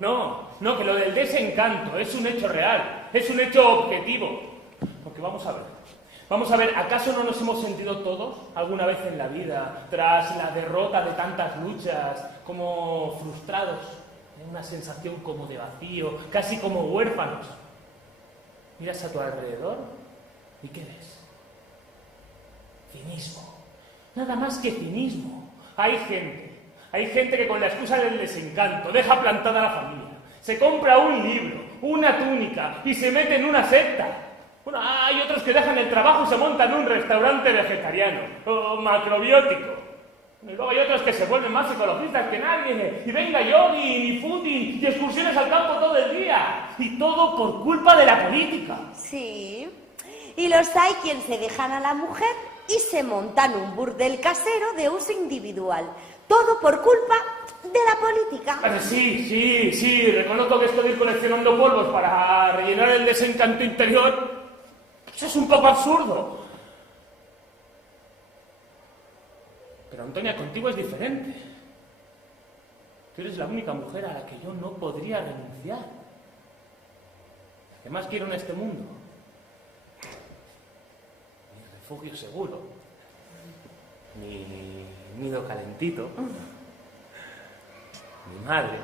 No, que lo del desencanto es un hecho real, es un hecho objetivo. Porque vamos a ver, ¿acaso no nos hemos sentido todos alguna vez en la vida, tras la derrota de tantas luchas, como frustrados? Una sensación como de vacío, casi como huérfanos. Miras a tu alrededor y ¿qué ves? Cinismo. Nada más que cinismo. Hay gente que con la excusa del desencanto deja plantada a la familia, se compra un libro, una túnica y se mete en una secta. Bueno, hay otros que dejan el trabajo y se montan un restaurante vegetariano o macrobiótico. Y luego hay otros que se vuelven más ecologistas que nadie y venga jogging y footing y excursiones al campo todo el día. Y todo por culpa de la política. Sí. Y los hay quien se dejan a la mujer y se montan un burdel casero de uso individual. Todo por culpa de la política. Sí, reconozco que esto de ir coleccionando polvos para rellenar el desencanto interior, eso es un poco absurdo. Pero Antonia, contigo es diferente. Tú eres la única mujer a la que yo no podría renunciar. ¿Qué más quiero en este mundo? Mi refugio seguro. Mi nido calentito. Mi madre.